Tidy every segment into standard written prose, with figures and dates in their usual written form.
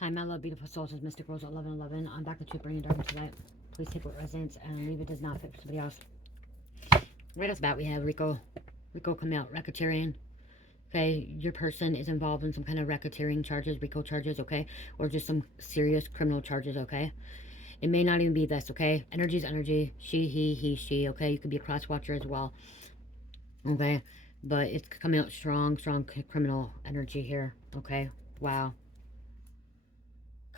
Hi, my love, beautiful souls. It's Mystic Rose 1111. I'm back to bringing dark into light. Please take what resonates and leave it does not fit for somebody else. Right off the bat, we have Rico. Rico coming out, racketeering. Okay, your person is involved in some kind of racketeering charges, Rico charges, okay? Or just some serious criminal charges, okay? It may not even be this, okay? Energy is energy. She, he, she, okay? You could be a cross watcher as well, okay? But it's coming out strong, strong criminal energy here, okay? Wow.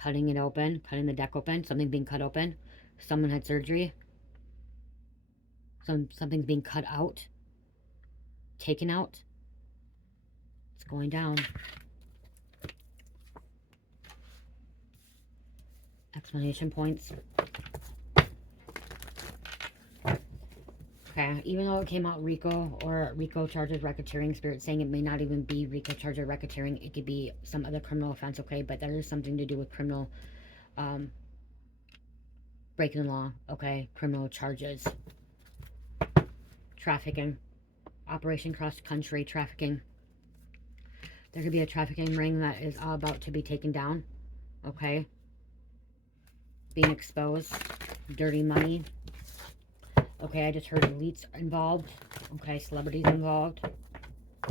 Cutting it open, cutting the deck open, something being cut open. Someone had surgery. Something's being cut out, taken out. It's going down. Explanation points. Okay, even though it came out Rico or Rico charges racketeering, Spirit saying it may not even be Rico charges racketeering. It could be some other criminal offense, okay? But there is something to do with criminal, breaking the law, okay? Criminal charges. Trafficking. Operation Cross Country Trafficking. There could be a trafficking ring that is about to be taken down, okay? Being exposed. Dirty money. Okay, I just heard elites involved. Okay, celebrities involved.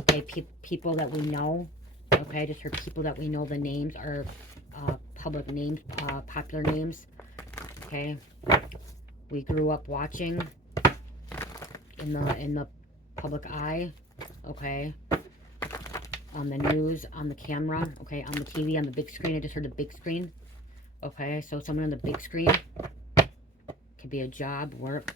Okay, people that we know. Okay, I just heard people that we know. The names are public names, popular names. Okay, we grew up watching in the public eye. Okay, on the news, on the camera. Okay, on the TV, on the big screen. I just heard the big screen. Okay, so someone on the big screen. Could be a job, work.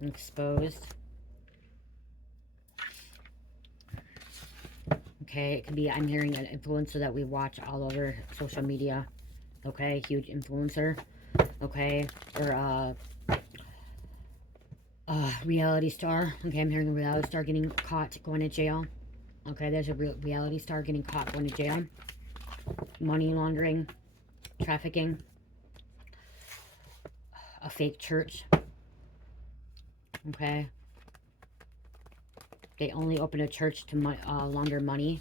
Exposed. Okay, it could be, I'm hearing an influencer that we watch all over social media. Okay, huge influencer. Okay, or reality star. Okay, I'm hearing a reality star getting caught going to jail. Okay, there's a reality star getting caught going to jail. Money laundering, trafficking, a fake church. Okay, they only open a church to launder money.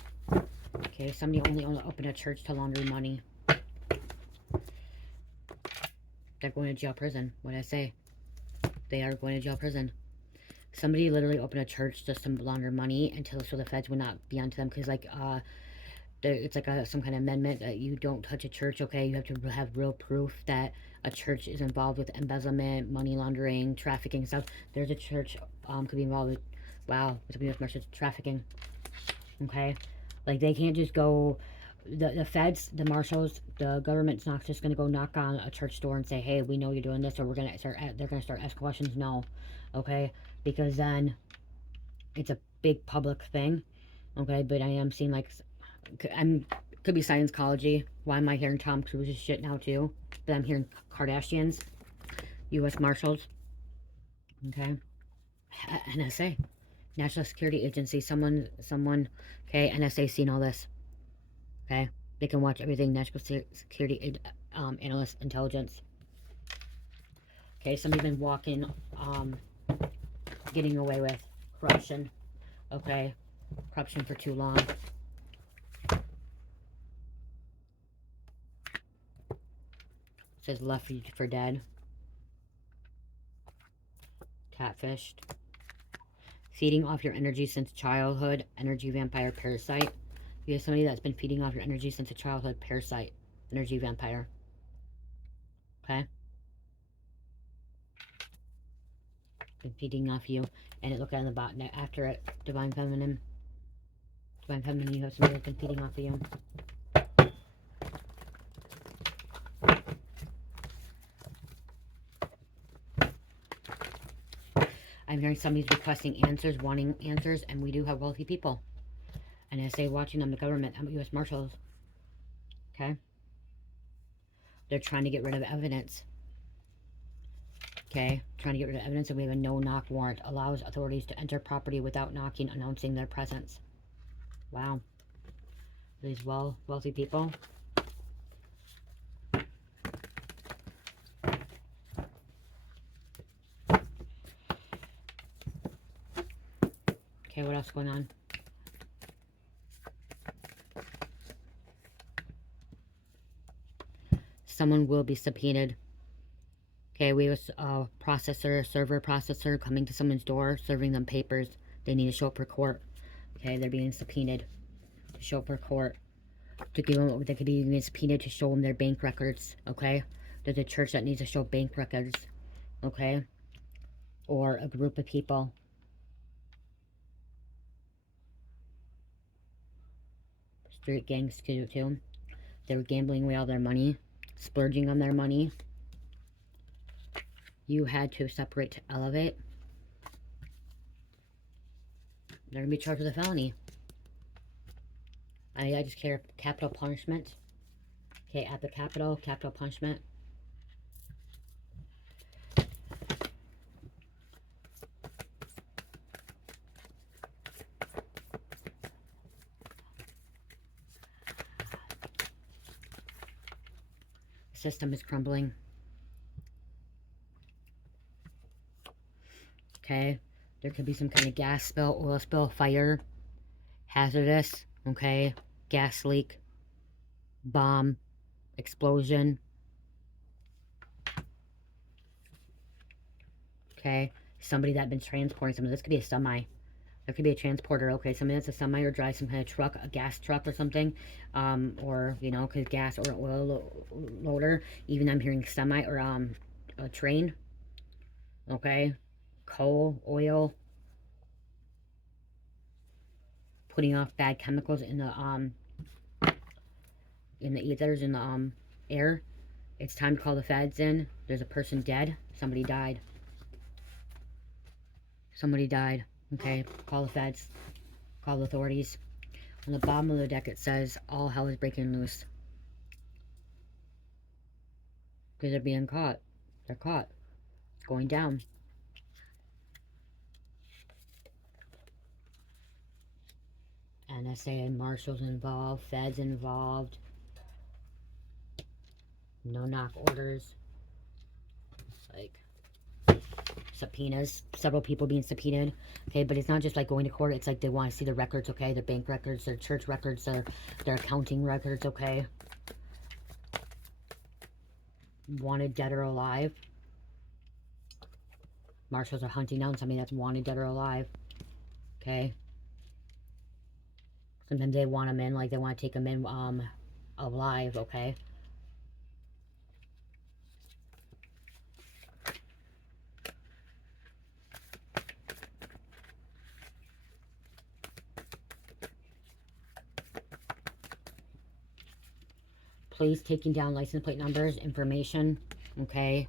Okay, somebody only opened a church to launder money. They're going to jail, prison. What did I say? They are going to jail, prison. Somebody literally opened a church just to launder money until so the feds would not be onto them, because like it's like some kind of amendment that you don't touch a church. Okay, you have to have real proof that a church is involved with embezzlement, money laundering, trafficking stuff. There's a church could be involved with, wow, it's gonna be with trafficking. Okay, like they can't just go. The feds, the marshals, the government's not just gonna go knock on a church door and say, hey, we know you're doing this, or we're gonna start. They're gonna start asking questions. No, okay, because then it's a big public thing. Okay, but I am seeing like could be Scientology. Why am I hearing Tom Cruise's shit now too? But I'm hearing Kardashians, U.S. Marshals. Okay, NSA, National Security Agency. Someone. Okay, NSA seen all this. Okay, they can watch everything. National Security Analyst Intelligence. Okay, somebody's been walking, getting away with corruption. Okay, corruption for too long. Says left for dead. Catfished. Feeding off your energy since childhood. Energy vampire parasite. You have somebody that's been feeding off your energy since a childhood. Parasite. Energy vampire. Okay? Been feeding off you. And it looked on the bottom after it. Divine Feminine. Divine Feminine, you have somebody that's been feeding off of you. I'm hearing somebody's requesting answers, wanting answers, and we do have wealthy people. And I say watching them, the government, U.S. Marshals. Okay? They're trying to get rid of evidence. Okay? Trying to get rid of evidence, and we have a no-knock warrant. Allows authorities to enter property without knocking, announcing their presence. Wow. These wealthy people. Okay, what else going on? Someone will be subpoenaed. Okay, we have a server processor coming to someone's door, serving them papers. They need to show up for court. Okay, they're being subpoenaed to show up for court. To give them, they could be being subpoenaed to show them their bank records. Okay, there's a church that needs to show bank records. Okay, or a group of people. Street gangs too. They were gambling away all their money, splurging on their money. You had to separate to elevate. They're going to be charged with a felony. I just care capital punishment. Okay, at the capital punishment. The system is crumbling. Okay, there could be some kind of gas spill, oil spill, fire, hazardous, okay, gas leak, bomb, explosion. Okay, somebody that been transporting something. This could be a semi. There could be a transporter. Okay, somebody that's a semi or drives some kind of truck, a gas truck or something, or you know, cause gas or oil loader. Even I'm hearing semi or a train. Okay, coal, oil, putting off bad chemicals in the ethers, in the air. It's time to call the feds in. There's a person dead. Somebody died. Somebody died. Okay, call the feds. Call the authorities. On the bottom of the deck it says, all hell is breaking loose. Because they're being caught. They're caught. It's going down. NSA and marshals involved. Feds involved. No knock orders. Like subpoenas. Several people being subpoenaed. Okay, but it's not just like going to court. It's like they want to see the records, okay? Their bank records, their church records, their accounting records, okay? Wanted dead or alive. Marshals are hunting down somebody that's wanted dead or alive. Okay? Sometimes they want them in, like they want to take them in alive, okay? Please taking down license plate numbers, information, okay?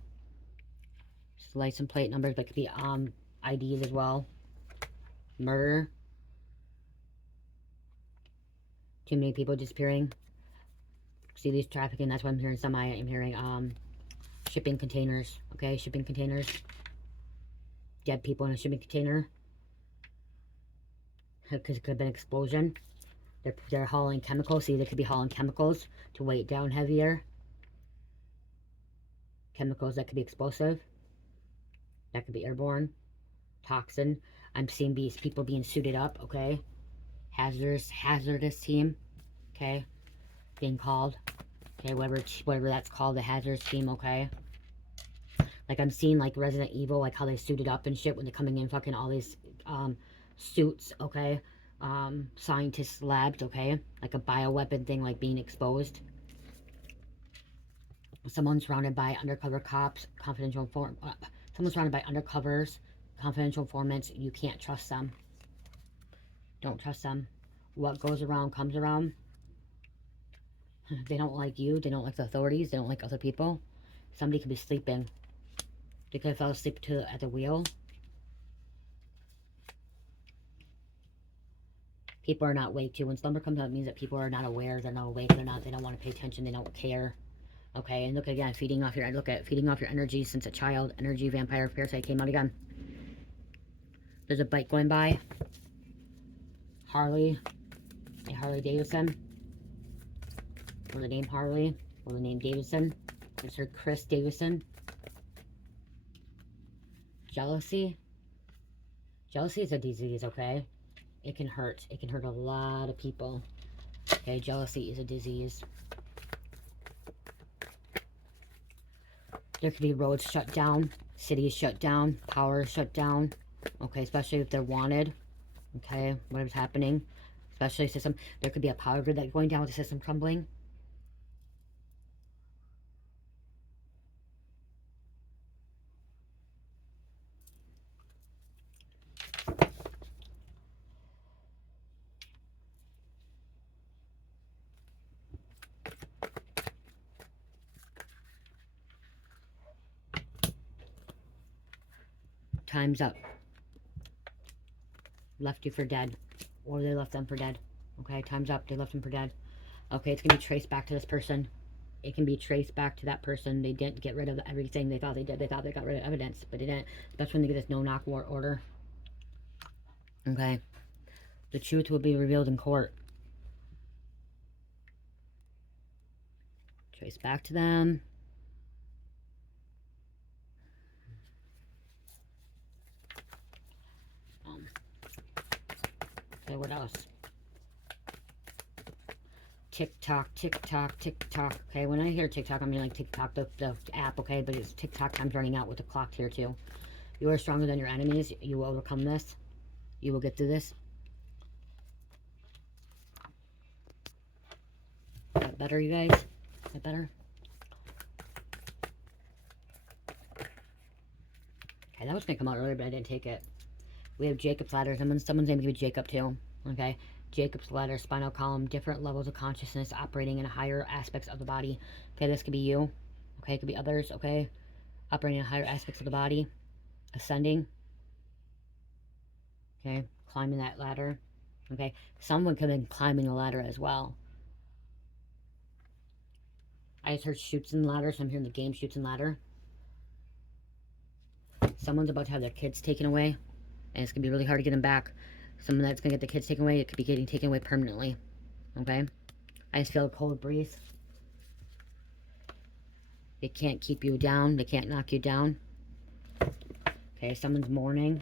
Just license plate numbers, but it could be IDs as well. Murder. Too many people disappearing. See these trafficking, that's what I'm hearing. I'm hearing shipping containers, okay? Shipping containers. Dead people in a shipping container. Because it could have been an explosion. They're hauling chemicals. See, they could be hauling chemicals to weigh it down heavier. Chemicals that could be explosive. That could be airborne. Toxin. I'm seeing these people being suited up, okay? Hazardous team, okay? Being called. Okay, whatever that's called, the hazardous team, okay? Like I'm seeing like Resident Evil, like how they suited up and shit when they're coming in, fucking all these suits, okay? Scientists labs, okay? Like a bioweapon thing, like being exposed. Someone surrounded by undercover cops, someone surrounded by undercovers, confidential informants. You can't trust them. Don't trust them. What goes around comes around. They don't like you. They don't like the authorities. They don't like other people. Somebody could be sleeping. They could have fell asleep at the wheel. People are not awake too. When slumber comes out, it means that people are not aware. They're not awake. They don't want to pay attention. They don't care. Okay, and look again, feeding off your energy since a child. Energy, vampire, parasite came out again. There's a bike going by. A Harley Davidson. Or the name Harley. Or the name Davidson. It's her Chris Davidson. Jealousy. Jealousy is a disease, okay? It can hurt. It can hurt a lot of people. Okay, jealousy is a disease. There could be roads shut down, cities shut down, power shut down. Okay, especially if they're wanted. Okay, whatever's happening. Especially system. There could be a power grid that's going down with the system crumbling. Time's up. Left you for dead. Or they left them for dead. Okay, time's up. They left them for dead. Okay, it's going to be traced back to this person. It can be traced back to that person. They didn't get rid of everything they thought they did. They thought they got rid of evidence, but they didn't. That's when they get this no-knock order. Okay. The truth will be revealed in court. Trace back to them. Okay, what else? TikTok, TikTok, TikTok. Okay, when I hear TikTok, I mean like TikTok, the app, okay? But it's TikTok time's running out with the clock here too. You are stronger than your enemies. You will overcome this. You will get through this. That better, you guys? That better? Okay, that was going to come out earlier, but I didn't take it. We have Jacob's ladder. Someone's name could be Jacob too. Okay? Jacob's ladder, spinal column, different levels of consciousness operating in higher aspects of the body. Okay, this could be you. Okay, it could be others. Okay? Operating in higher aspects of the body. Ascending. Okay? Climbing that ladder. Okay? Someone could have been climbing the ladder as well. I just heard shoots and ladder, so I'm hearing the game shoots and ladder. Someone's about to have their kids taken away, and it's going to be really hard to get them back. Someone that's going to get the kids taken away, it could be getting taken away permanently. Okay? I just feel a cold breeze. They can't keep you down. They can't knock you down. Okay, someone's mourning.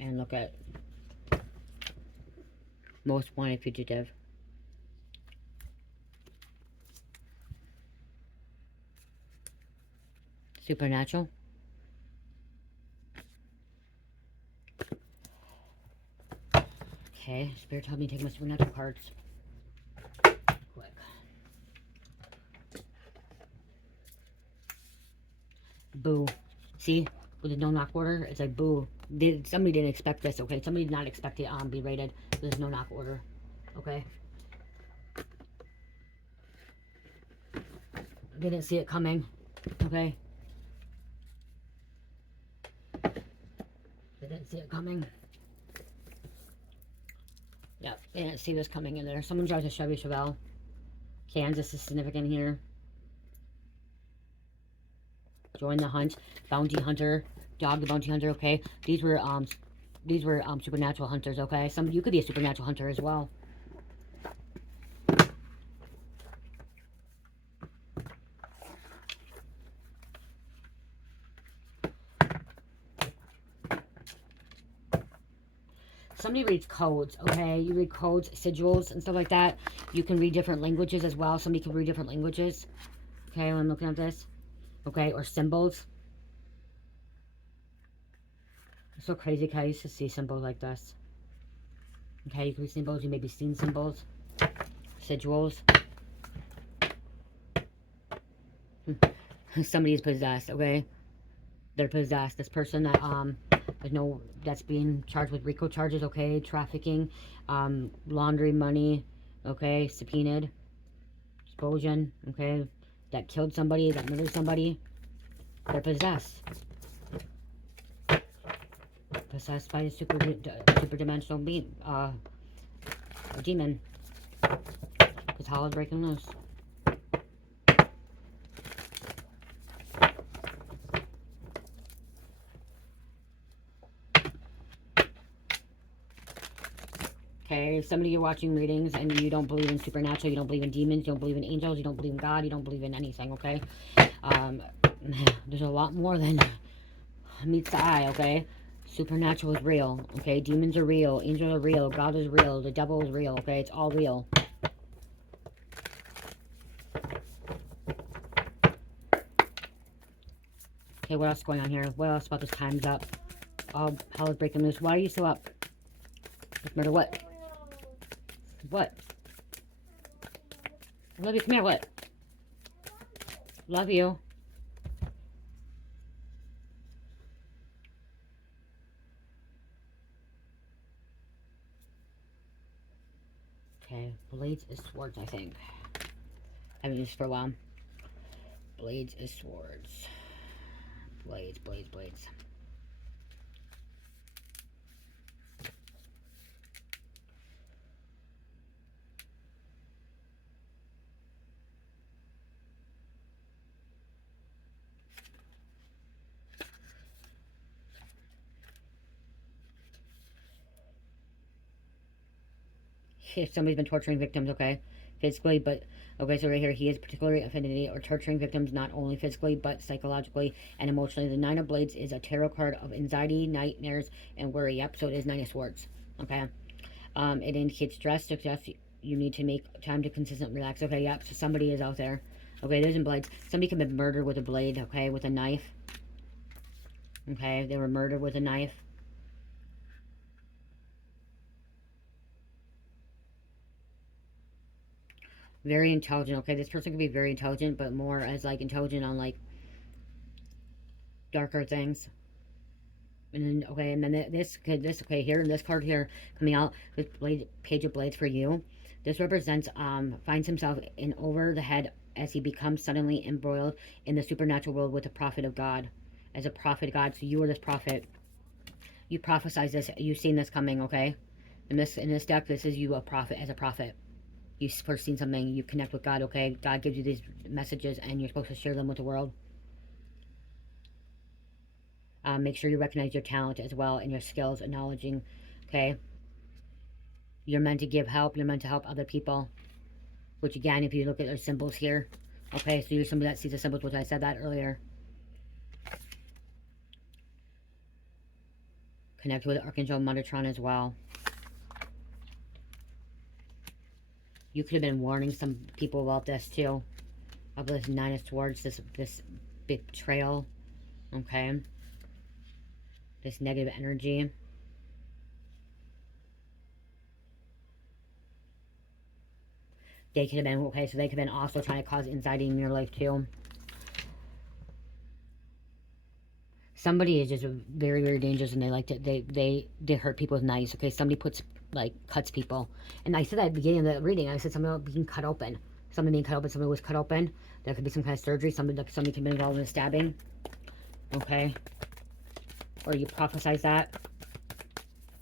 And look at most wanted fugitive. Supernatural. Okay, Spirit told me to take my supernatural cards. Quick. Boo. See? With the no-knock order, it's like boo. Somebody didn't expect this, okay? Somebody did not expect it be rated with this no-knock order, okay? Didn't see it coming, okay? Didn't see it coming. Yep, they didn't see this coming in there. Someone drives a Chevy Chevelle. Kansas is significant here. Join the hunt. Bounty hunter. Dog the bounty hunter, okay? These were supernatural hunters, okay? You could be a supernatural hunter as well. Somebody reads codes, okay? You read codes, sigils, and stuff like that. You can read different languages as well. Somebody can read different languages. Okay, when I'm looking at this. Okay, or symbols. It's so crazy because I used to see symbols like this. Okay, you can read symbols. You may be seeing symbols. Sigils. Somebody is possessed, okay? They're possessed. This person that, that's being charged with Rico charges, okay? Trafficking, laundry money, okay? Subpoenaed, expulsion, okay? That killed somebody, that murdered somebody. They're possessed. Possessed by a super-dimensional being, a demon. Because Hall is breaking loose. Okay, if somebody you're watching readings and you don't believe in supernatural, you don't believe in demons, you don't believe in angels, you don't believe in God, you don't believe in anything, okay? There's a lot more than meets the eye, okay? Supernatural is real, okay? Demons are real, angels are real, God is real, the devil is real, okay? It's all real. Okay, what else is going on here? What else about this time's up? Oh, hell is breaking loose. Why are you still up? Murder what? What? Love you, come here, what? Love you. Okay, blades is swords, I think. I haven't used this for a while. Blades is swords. Blades, blades, blades. If somebody's been torturing victims, okay, physically, but okay, so right here, he is particularly affinity or torturing victims not only physically but psychologically and emotionally. The Nine of Blades is a tarot card of anxiety, nightmares, and worry. Yep, so it is Nine of Swords. Okay, it indicates stress. Success. You need to make time to consistently relax. Okay, yep. So somebody is out there. Okay, there's in blades. Somebody could be murdered with a blade. Okay, with a knife. Okay, they were murdered with a knife. Very intelligent. Okay, this person could be very intelligent, but more as like intelligent on like darker things. And then okay, and then this okay here, this card here coming out with blade, page of blades for you. This represents finds himself in over the head as he becomes suddenly embroiled in the supernatural world with the prophet of God, as a prophet of God. So you are this prophet. You prophesize this. You've seen this coming. Okay, in this deck, this is you a prophet as a prophet. You've first seen something. You connect with God. Okay, God gives you these messages, and you're supposed to share them with the world. Make sure you recognize your talent as well and your skills, acknowledging, okay? You're meant to give help. You're meant to help other people. Which again, if you look at the symbols here, okay, so you're somebody that sees the symbols, which I said that earlier. Connect with Archangel Metatron as well. You could have been warning some people about this too. Of this Nine of Swords, this betrayal, okay? This negative energy. They could have been, okay, so they could have been also trying to cause anxiety in your life too. Somebody is just very, very dangerous, and they like to, they hurt people with knives, okay? Somebody puts, like, cuts people. And I said that at the beginning of the reading, I said something about being cut open. Somebody being cut open, somebody was cut open. There could be some kind of surgery, somebody can be involved in a stabbing, okay? Or you prophesize that.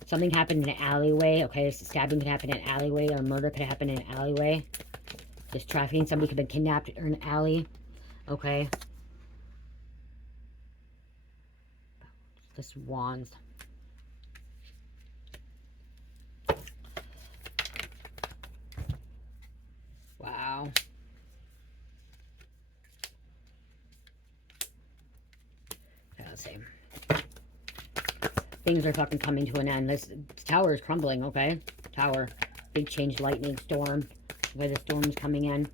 Something happened in an alleyway, okay? Stabbing could happen in an alleyway, or murder could happen in an alleyway. Just trafficking, somebody could have been kidnapped in an alley, okay? This wands. Wow. Okay, let's see. Things are fucking coming to an end. This tower is crumbling, okay? Tower. Big change, lightning, storm. Where the storm is coming in.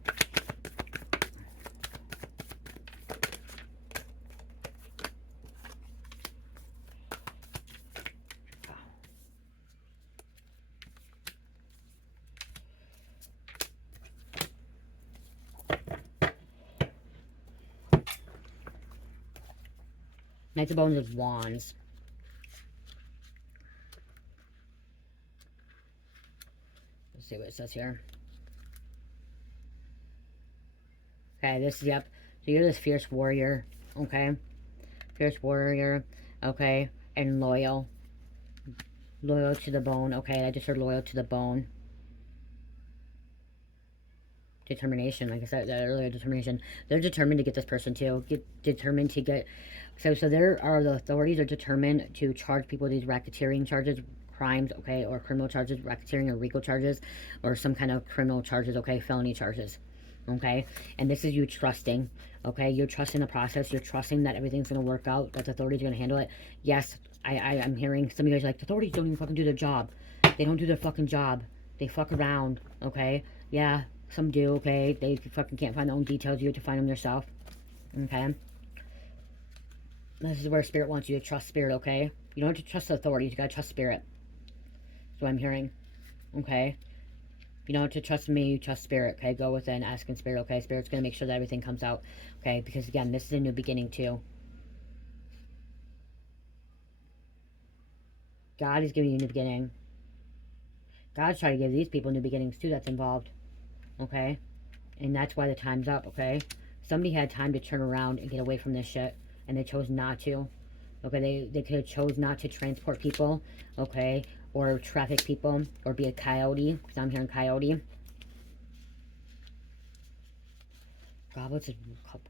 Knights of Bones of Wands. Let's see what it says here. Okay, this is, yep. So you're this fierce warrior, okay? Fierce warrior, okay? And loyal. Loyal to the bone, okay? I just heard loyal to the bone. Determination, like I said earlier, determination. They're determined to get this person too. Determined to get. So there are the authorities are determined to charge people with these racketeering charges, crimes, okay, or criminal charges, racketeering or Rico charges, or some kind of criminal charges, okay, felony charges, Okay? And this is you trusting. Okay? You're trusting the process. You're trusting that everything's going to work out, that the authorities are going to handle it. Yes, I'm hearing some of you guys are like, the authorities don't even fucking do their job. They don't do their fucking job. They fuck around. Okay? Yeah, some do. Okay? They fucking can't find their own details. You have to find them yourself. Okay? This is where Spirit wants you to trust Spirit, okay? You don't have to trust the authorities. You gotta trust Spirit. That's what I'm hearing. Okay? You don't have to trust me, you trust Spirit, okay? Go within, ask in Spirit, okay? Spirit's gonna make sure that everything comes out, okay? Because again, this is a new beginning too. God is giving you a new beginning. God's trying to give these people new beginnings too that's involved, okay? And that's why the time's up, okay? Somebody had time to turn around and get away from this shit, and they chose not to. Okay, they could have chose not to transport people, okay, or traffic people, or be a coyote, because I'm hearing coyote. Goblets and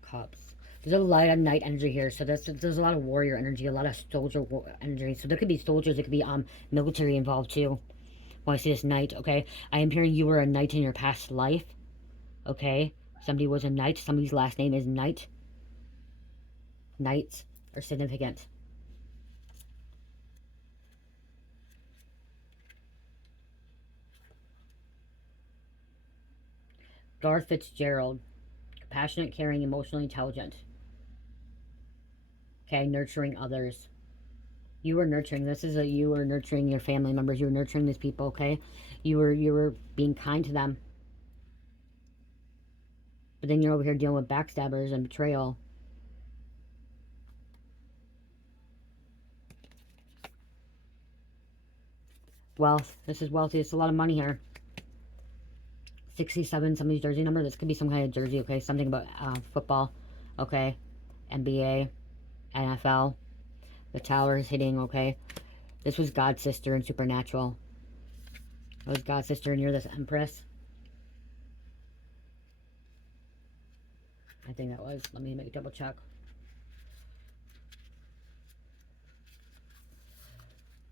cups. There's a lot of night energy here, so there's a lot of warrior energy, a lot of soldier energy. So there could be soldiers, there could be military involved too. When I see this knight, okay, I am hearing you were a knight in your past life, okay. Somebody was a knight. Somebody's last name is Knight. Knights are significant. Garth Fitzgerald. Compassionate, caring, emotionally intelligent. Okay, nurturing others. You were nurturing. This is you were nurturing your family members. You were nurturing these people. Okay, you were being kind to them. But then you're over here dealing with backstabbers and betrayal. Wealth. This is wealthy. It's a lot of money here. 67, somebody's jersey number. This could be some kind of jersey, okay? Something about football, okay? NBA, NFL. The tower is hitting, okay? This was God's sister in Supernatural. It was God's sister, and you're this Empress. I think that was. Let me make a double check.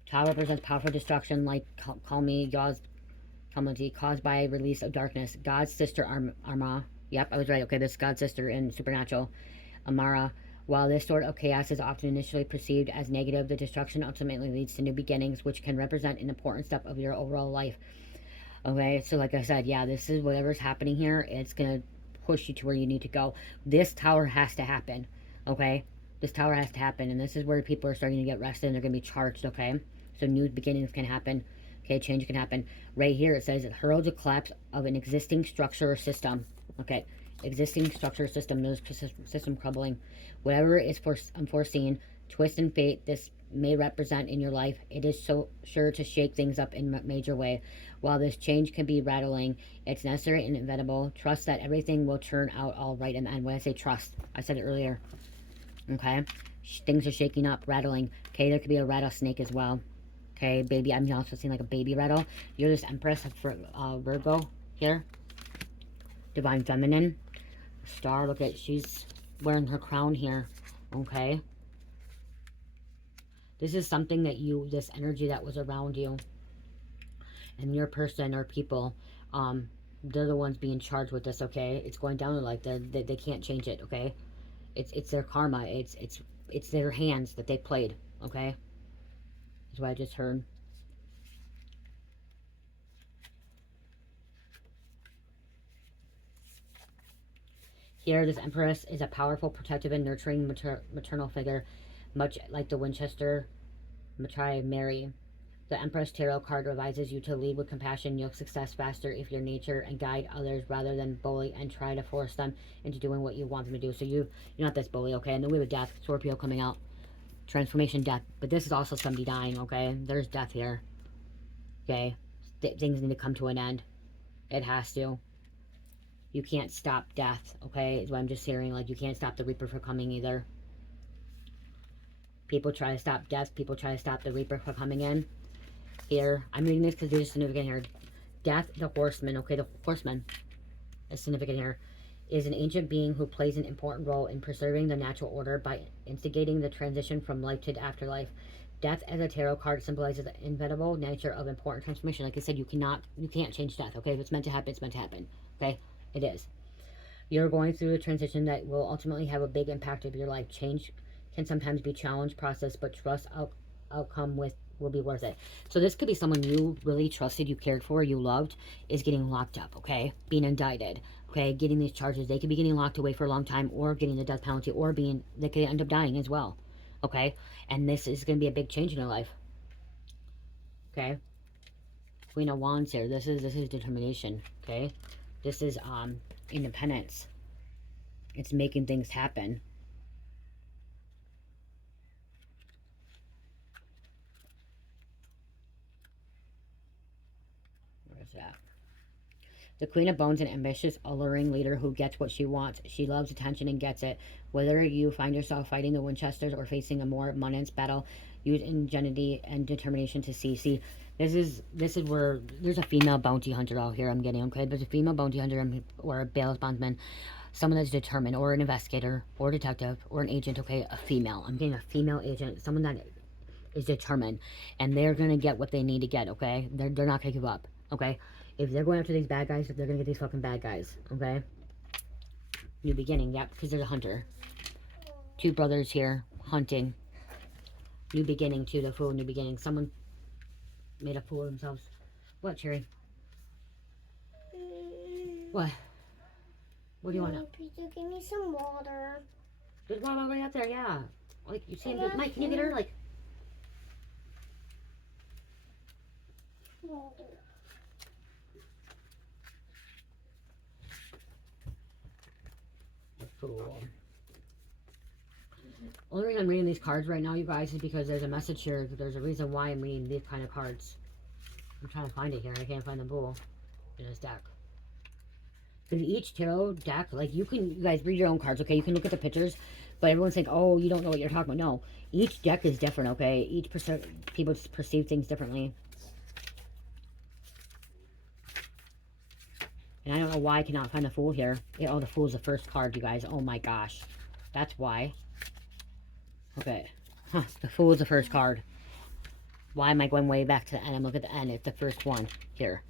Tower represents powerful destruction, like call me God's caused by release of darkness. God's sister Arma. Yep, I was right. Okay, this is God's sister in Supernatural. Amara. While this sort of chaos is often initially perceived as negative, the destruction ultimately leads to new beginnings, which can represent an important step of your overall life. Okay, so like I said, yeah, this is whatever's happening here. It's gonna push you to where you need to go. This tower has to happen. Okay, this tower has to happen, and this is where people are starting to get rested and they're gonna be charged. Okay, so new beginnings can happen. Okay, change can happen. Right here it says it heralds a collapse of an existing structure or system. Okay, existing structure or system, no system crumbling. Whatever is unforeseen, twist and fate this may represent in your life, it is so sure to shake things up in a major way. While this change can be rattling, it's necessary and inevitable. Trust that everything will turn out all right in the end. When I say trust, I said it earlier. Okay, things are shaking up, rattling. Okay, there could be a rattlesnake as well. Okay, baby, I'm also seeing like a baby rattle. You're this Empress of Virgo here. Divine Feminine. Star, look at, she's wearing her crown here. Okay. This is something that this energy that was around you and your person or people, they're the ones being charged with this, okay? It's going down to like they can't change it, okay? It's their karma. It's their hands that they played, okay? That's what I just heard. Here, this Empress is a powerful, protective, and nurturing maternal figure, much like the Winchester Matri Mary. The Empress Tarot card advises you to lead with compassion. You'll success faster if your nature and guide others rather than bully and try to force them into doing what you want them to do. So you're not this bully, okay? And then we have death, Scorpio coming out, transformation, death. But this is also somebody dying, okay? There's death here, okay? Things need to come to an end. It has to. You can't stop death, okay? Is what I'm just hearing. Like, you can't stop the Reaper from coming either. People try to stop death. People try to stop the Reaper from coming in. Here, I'm reading this because there's significant here. Death, the Horseman, okay? The Horseman is significant here. Is an ancient being who plays an important role in preserving the natural order by instigating the transition from life to the afterlife. Death as a tarot card symbolizes the inevitable nature of important transformation. Like I said, you can't change death, okay? If it's meant to happen, it's meant to happen, okay? It is. You're going through a transition that will ultimately have a big impact of your life. Change can sometimes be a challenge process, but trust outcome will be worth it. So this could be someone you really trusted, you cared for, you loved, is getting locked up, okay? Being indicted, okay? Getting these charges. They could be getting locked away for a long time, or getting the death penalty, or they could end up dying as well, okay? And this is going to be a big change in their life, okay? Queen of Wands here. This is determination, okay? This is independence. It's making things happen. Where's that? The Queen of Bones, an ambitious, alluring leader who gets what she wants. She loves attention and gets it. Whether you find yourself fighting the Winchesters or facing a more mundane battle, use ingenuity and determination to see. See, this is where there's a female bounty hunter out here. I'm getting, okay. There's a female bounty hunter or a bail bondsman, someone that's determined, or an investigator, or a detective, or an agent. Okay, a female. I'm getting a female agent, someone that is determined, and they're gonna get what they need to get. Okay, they're not gonna give up. Okay. If they're going after these bad guys, they're going to get these fucking bad guys, okay? New beginning, yep, because there's a hunter. Two brothers here, hunting. New beginning, too, the fool, new beginning. Someone made a fool of themselves. What, Cherry? What? What do you want? Please give me some water. There's one right out there, yeah. Like, you see him, Mike, can you get her, like... Water. Cool. Only reason I'm reading these cards right now, you guys, is because there's a message here. There's a reason why I'm reading these kind of cards. I'm trying to find it here. I can't find the bull in this deck. Because each tarot deck, like, you guys read your own cards, okay? You can look at the pictures, but everyone's like, oh, you don't know what you're talking about. No, each deck is different, okay? People perceive things differently. And I don't know why I cannot find the Fool here. Oh, the Fool's the first card, you guys. Oh my gosh. That's why. Okay. Huh, the Fool is the first card. Why am I going way back to the end? I'm looking at the end. It's the first one here.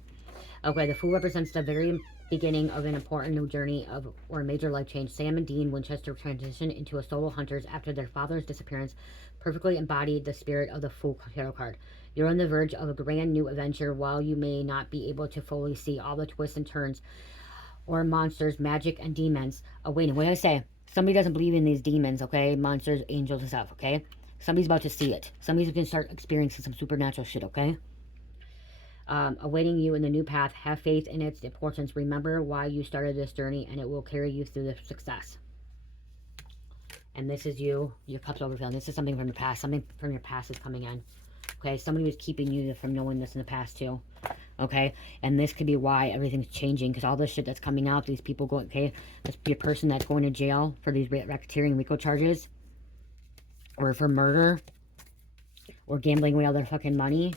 Okay, the Fool represents the very beginning of an important new journey or a major life change. Sam and Dean Winchester transitioned into a solo hunters after their father's disappearance, perfectly embodied the spirit of the Fool tarot card. You're on the verge of a brand new adventure. While you may not be able to fully see all the twists and turns or monsters, magic, and demons awaiting. What did I say? Somebody doesn't believe in these demons, okay? Monsters, angels, and stuff, okay? Somebody's about to see it. Somebody's going to start experiencing some supernatural shit, okay? Awaiting you in the new path. Have faith in its importance. Remember why you started this journey, and it will carry you through the success. And this is you. Your cup's overfilling. This is something from your past. Something from your past is coming in. Okay, somebody was keeping you from knowing this in the past too. Okay, and this could be why everything's changing, because all this shit that's coming out, these people going, okay, this be a person that's going to jail for these racketeering Rico charges, or for murder, or gambling away all their fucking money,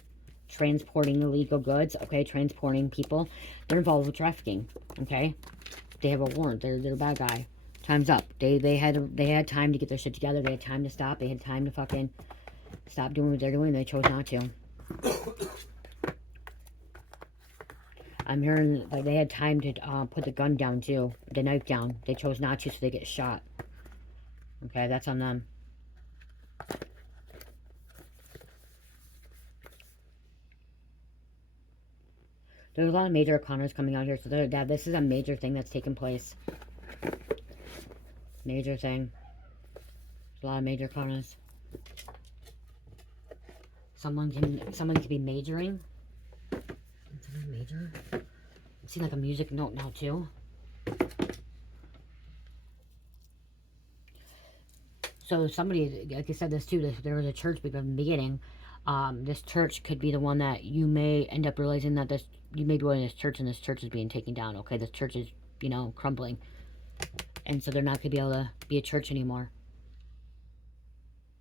transporting illegal goods, okay, transporting people. They're involved with trafficking, okay? They have a warrant. They're a bad guy. Time's up. They had time to get their shit together. They had time to stop. They had time to fucking stop doing what they're doing. They chose not to. I'm hearing like they had time to put the gun down too, the knife down. They chose not to, so they get shot. Okay, that's on them. There's a lot of major arcanas coming out here, so this is a major thing that's taking place. Major thing. There's a lot of major arcanas. Someone can be majoring. Something major. I see like a music note now too. So somebody, like I said this too, there was a church in the beginning. This church could be the one that you may end up realizing that you may be going to this church and this church is being taken down. Okay, this church is, crumbling. And so they're not going to be able to be a church anymore.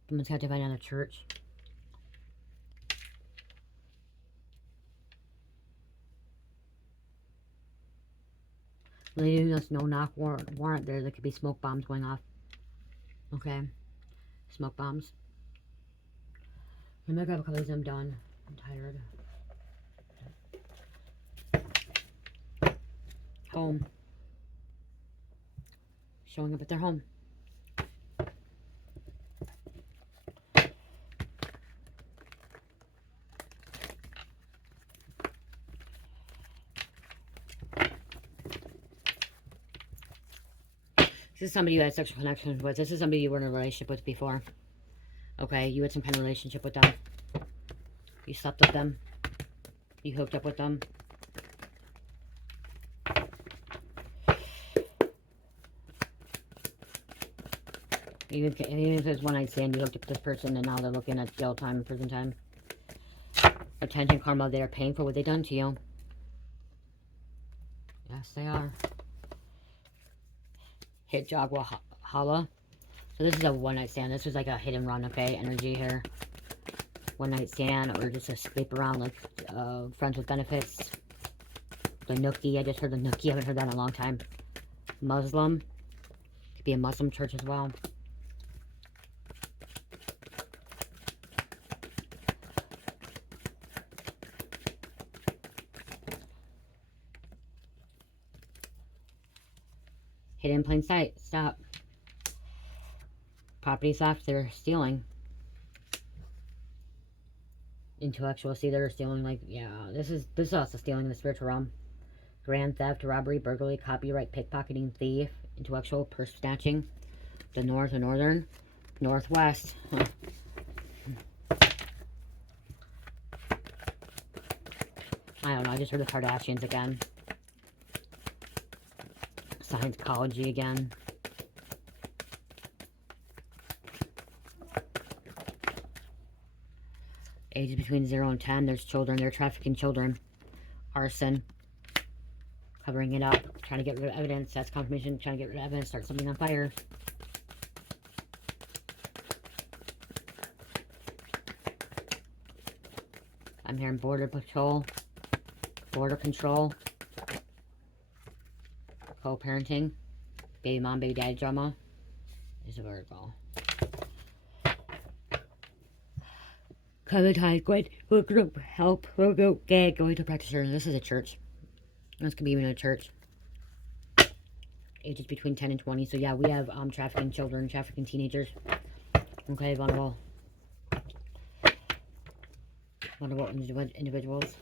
Someone's got to find another church. Lady, there's no knock warrant there. There could be smoke bombs going off. Okay. Smoke bombs. I'm gonna grab a couple of these. I'm done. I'm tired. Home. showing up at their home. This is somebody you had sexual connections with. This is somebody you were in a relationship with before. Okay, you had some kind of relationship with them. You slept with them. You hooked up with them. Even if it's one night stand, you hooked up with this person and now they're looking at jail time, prison time. Attention, karma, they are paying for what they've done to you. Yes, they are. Hit Jagwa Hala. So this is a one night stand. This was like a hit and run, okay? Energy here. One night stand or just a sleep around like friends with benefits. The Nookie. I just heard the Nookie. I haven't heard that in a long time. Muslim. Could be a Muslim church as well. Hidden in plain sight. Stop. Property theft. They're stealing. Intellectual. See, they're stealing like, yeah. This is also stealing in the spiritual realm. Grand theft, robbery, burglary, copyright, pickpocketing, thief, intellectual, purse snatching. The north or northern. Northwest. Huh. I don't know. I just heard the Kardashians again. Scientology again. Ages between 0 and 10. There's children. They're trafficking children. Arson. Covering it up. Trying to get rid of evidence. That's confirmation. Trying to get rid of evidence. Start something on fire. I'm hearing border patrol. Border control. Co-parenting. Baby mom, baby daddy drama. Is a Virgo. Traumatized, good group, help, go, gag, going to practitioner. This is a church. This could be even a church. Ages between 10 and 20. So yeah, we have trafficking children, trafficking teenagers. Okay, vulnerable. Vulnerable individuals.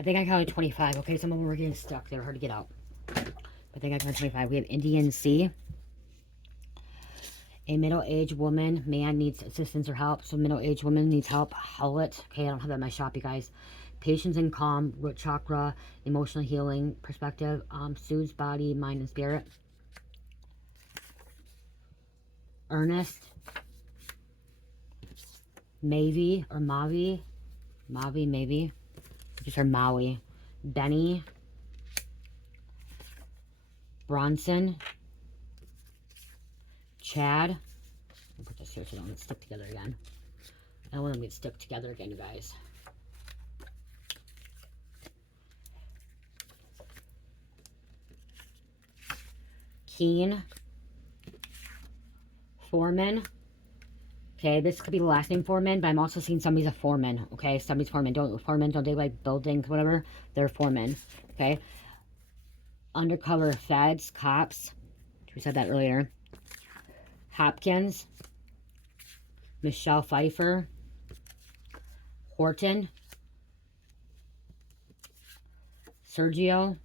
I think I counted 25. Okay, some of them were getting stuck. They were hard to get out. I think I counted 25. We have Indian Sea. A middle-aged woman. Man needs assistance or help. So middle-aged woman needs help. Howlet. Okay, I don't have that in my shop, you guys. Patience and calm. Root chakra. Emotional healing. Perspective. Soothes body, mind, and spirit. Ernest. Mavi or Mavi. Mavi, maybe. Just heard Maui. Benny. Bronson. Chad. I'll put this here so they don't get stuck together again. I don't want them to get stuck together again, you guys. Keen. Foreman. Okay, this could be the last name Foreman, but I'm also seeing somebody's a foreman. Okay, somebody's foreman. Foremen don't they like buildings, whatever? They're foremen. Okay. Undercover feds, cops. We said that earlier. Hopkins. Michelle Pfeiffer. Horton, Sergio,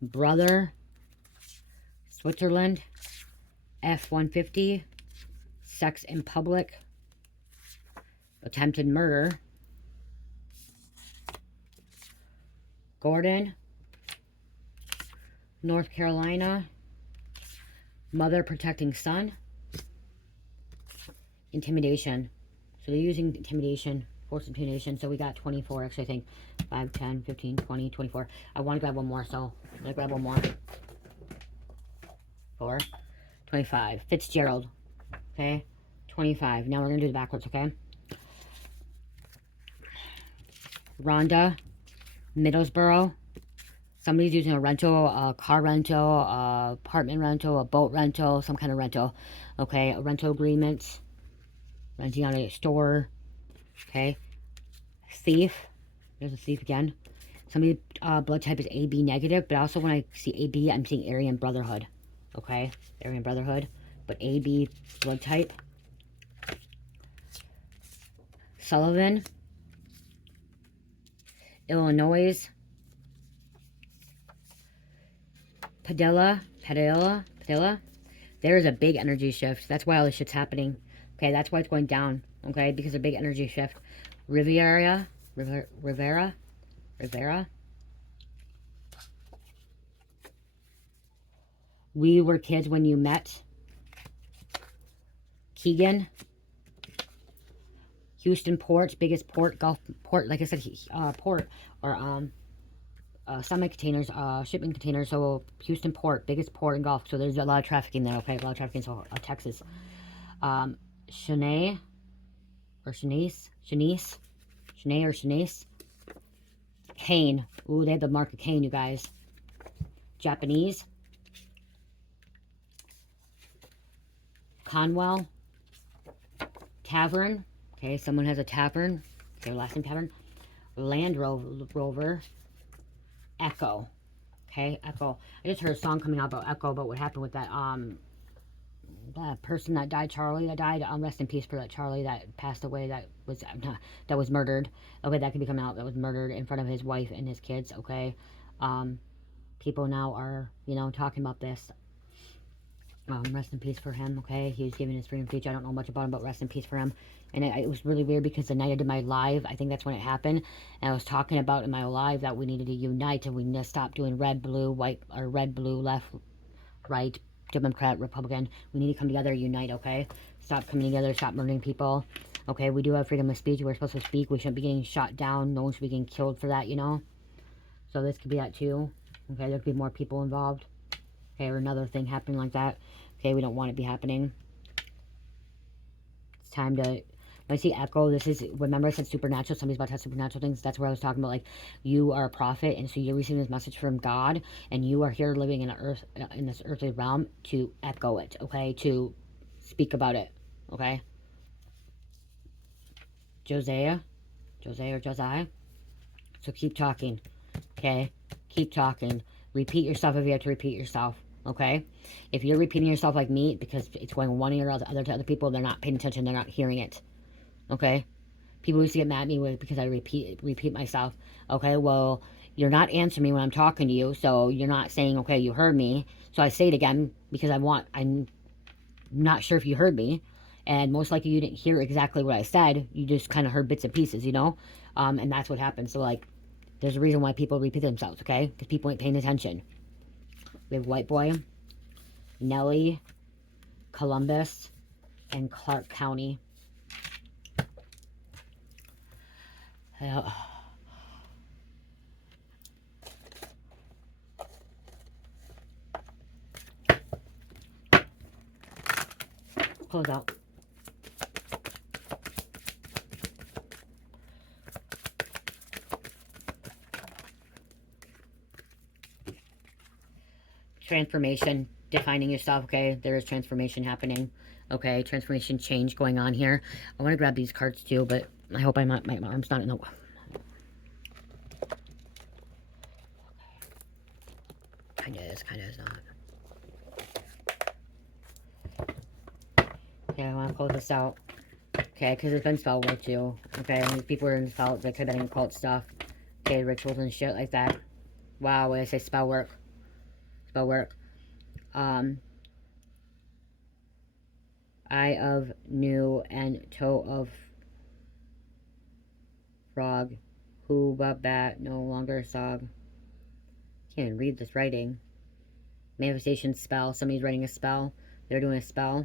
Brother, Switzerland, F-150, Sex in Public, Attempted Murder, Gordon, North Carolina, Mother Protecting Son, Intimidation. So they're using intimidation, force intimidation. So we got 24, actually, I think. 5, 10, 15, 20, 24. I want to grab one more, so I'm going to grab one more. 4, 25. Fitzgerald. Okay? 25. Now we're going to do the backwards, okay? Rhonda, Middlesboro. Somebody's using a rental, a car rental, a apartment rental, a boat rental, some kind of rental. Okay? A rental agreement. Renting out a store. Okay? Thief. There's a thief again. Somebody blood type is AB negative, but also when I see AB, I'm seeing Aryan Brotherhood. Okay? Aryan Brotherhood. But AB blood type. Sullivan. Illinois. Padilla. There is a big energy shift. That's why all this shit's happening. Okay, that's why it's going down. Okay, because of a big energy shift. Rivera. We were kids when you met. Keegan. Houston port, biggest port, Gulf port, like I said, port, or summit containers, shipping containers. So Houston port, biggest port in Gulf. So there's a lot of trafficking there. Okay, a lot of trafficking. So Texas. Shanae or Shanice, Kane. Ooh, they have the mark of Kane, you guys. Japanese. Conwell. Tavern. Okay, someone has a tavern. Their last name Tavern. Land Rover. Echo. Okay, Echo. I just heard a song coming out about Echo, but what happened with that person that died, Charlie, that died. Rest in peace for that Charlie that passed away, that was murdered. Okay, that could be coming out. That was murdered in front of his wife and his kids. Okay, people now are, you know, talking about this. Rest in peace for him. Okay, he was giving his freedom speech. I don't know much about him, but rest in peace for him. And it was really weird because the night I did my live, I think that's when it happened, and I was talking about in my live that we needed to unite and we need to stop doing red, blue, white, or red, blue, left, right, Democrat, Republican. We need to come together, unite, okay? Stop coming together, stop murdering people. Okay, we do have freedom of speech. We're supposed to speak. We shouldn't be getting shot down. No one should be getting killed for that, you know? So this could be that too. Okay, there could be more people involved. Okay, or another thing happening like that. Okay, we don't want it to be happening. It's time to... When I see Echo, this is... Remember I said supernatural? Somebody's about to have supernatural things. That's where I was talking about, like, you are a prophet, and so you're receiving this message from God, and you are here living in this earthly realm to echo it, okay? To speak about it, okay? Josiah. So keep talking, okay? Keep talking. Repeat yourself if you have to repeat yourself. Okay, if you're repeating yourself like me because it's going one ear or the other to other people, they're not paying attention, they're not hearing it. Okay, people used to get mad at me because I repeat myself. Okay, well, you're not answering me when I'm talking to you, so you're not saying, okay, you heard me. So I say it again because I'm not sure if you heard me, and most likely you didn't hear exactly what I said. You just kind of heard bits and pieces, you know. And that's what happens. So like, there's a reason why people repeat themselves. Okay, because people ain't paying attention. We have White Boy, Nellie, Columbus, and Clark County. Close out. Transformation, defining yourself, okay? There is transformation happening, okay? Transformation, change going on here. I want to grab these cards too, but I hope my arm's not in the... Kind of is not. Okay, I want to close this out. Okay, because it's been spell work too. Okay, and people were in spell, they could have been in cult stuff. Okay, rituals and shit like that. Wow, when I say spell work. Spell work. Eye of new and toe of frog. Who but bat no longer sog. Can't even read this writing. Manifestation spell. Somebody's writing a spell. They're doing a spell.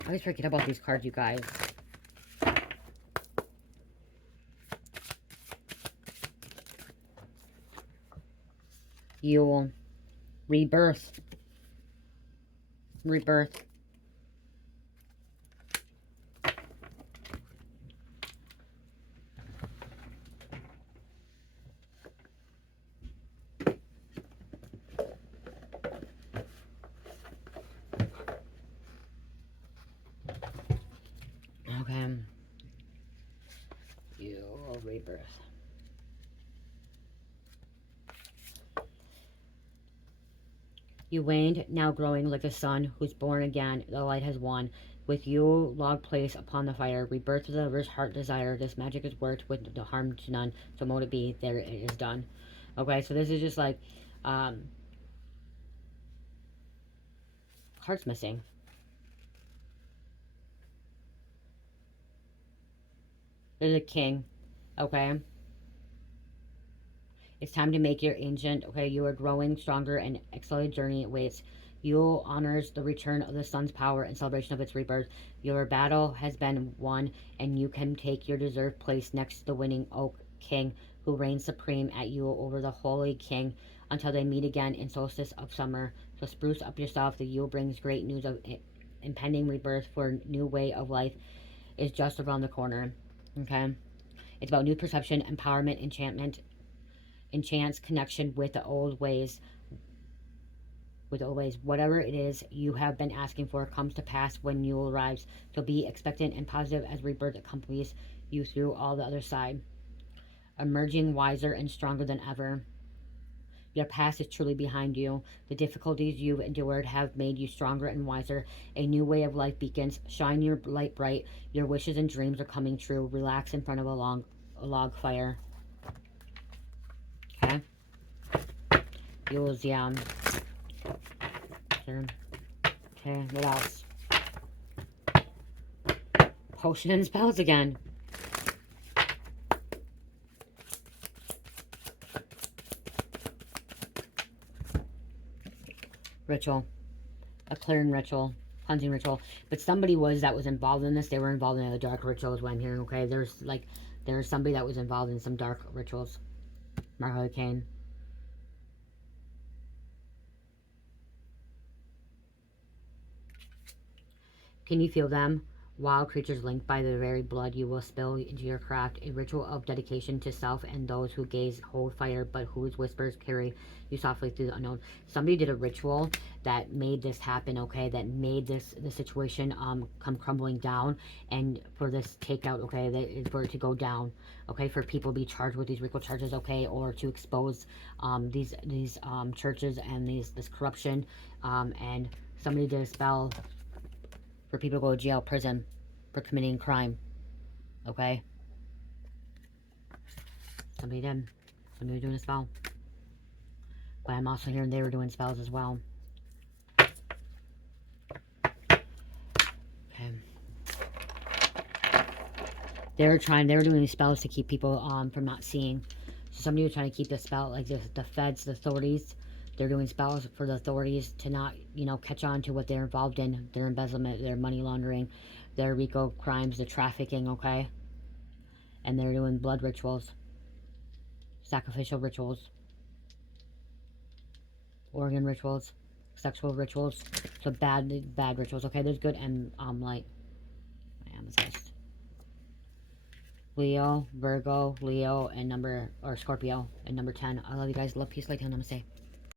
I always forget about these cards, you guys. Yule. Rebirth. Rebirth. Okay. Yule. Rebirth. You waned, now growing like the sun, who's born again, the light has won. With you, log place upon the fire, rebirth to the lover's heart desire. This magic is worked with the harm to none. So mote it be, there it is done. Okay, so this is just like, heart's missing. There's a king. Okay. It's time to make your ancient. Okay, you are growing stronger and excellent journey awaits. Yule honors the return of the sun's power and celebration of its rebirth. Your battle has been won, and you can take your deserved place next to the winning oak king, who reigns supreme at Yule over the holy king until they meet again in solstice of summer. So spruce up yourself. The Yule brings great news of impending rebirth for a new way of life is just around the corner. Okay, it's about new perception, empowerment, enchantment, enchants connection with the old ways. Whatever it is you have been asking for comes to pass when Yule arrives. So be expectant and positive as rebirth accompanies you through all the other side. Emerging wiser and stronger than ever. Your past is truly behind you. The difficulties you've endured have made you stronger and wiser. A new way of life begins. Shine your light bright. Your wishes and dreams are coming true. Relax in front of a log fire. Okay. Yule's, yeah. Okay, what else? Potion and spells again. Ritual. A clearing ritual. Cleansing ritual. But somebody was involved in this. They were involved in the dark rituals, what I'm hearing, okay? There's somebody that was involved in some dark rituals. Mar Hurricane. Can you feel them? Wild creatures linked by the very blood you will spill into your craft. A ritual of dedication to self and those who gaze hold fire, but whose whispers carry you softly through the unknown. Somebody did a ritual that made this happen, okay? That made the situation come crumbling down, and for this takeout, okay, for it to go down, okay, for people to be charged with these RICO charges, okay, or to expose these churches and this corruption, and somebody did a spell for people to go to jail, prison, for committing crime. Okay? Somebody did. Somebody was doing a spell. But I'm also hearing they were doing spells as well. Okay. They were doing spells to keep people from not seeing. So somebody was trying to keep the spell, like the feds, the authorities. They're doing spells for the authorities to not, catch on to what they're involved in. Their embezzlement, their money laundering, their RICO crimes, the trafficking, okay? And they're doing blood rituals, sacrificial rituals, organ rituals, sexual rituals. So bad rituals, okay? There's good and light. My amethyst. Leo, Virgo, Leo, and Scorpio, and number 10. I love you guys. Love, peace, light, and namaste.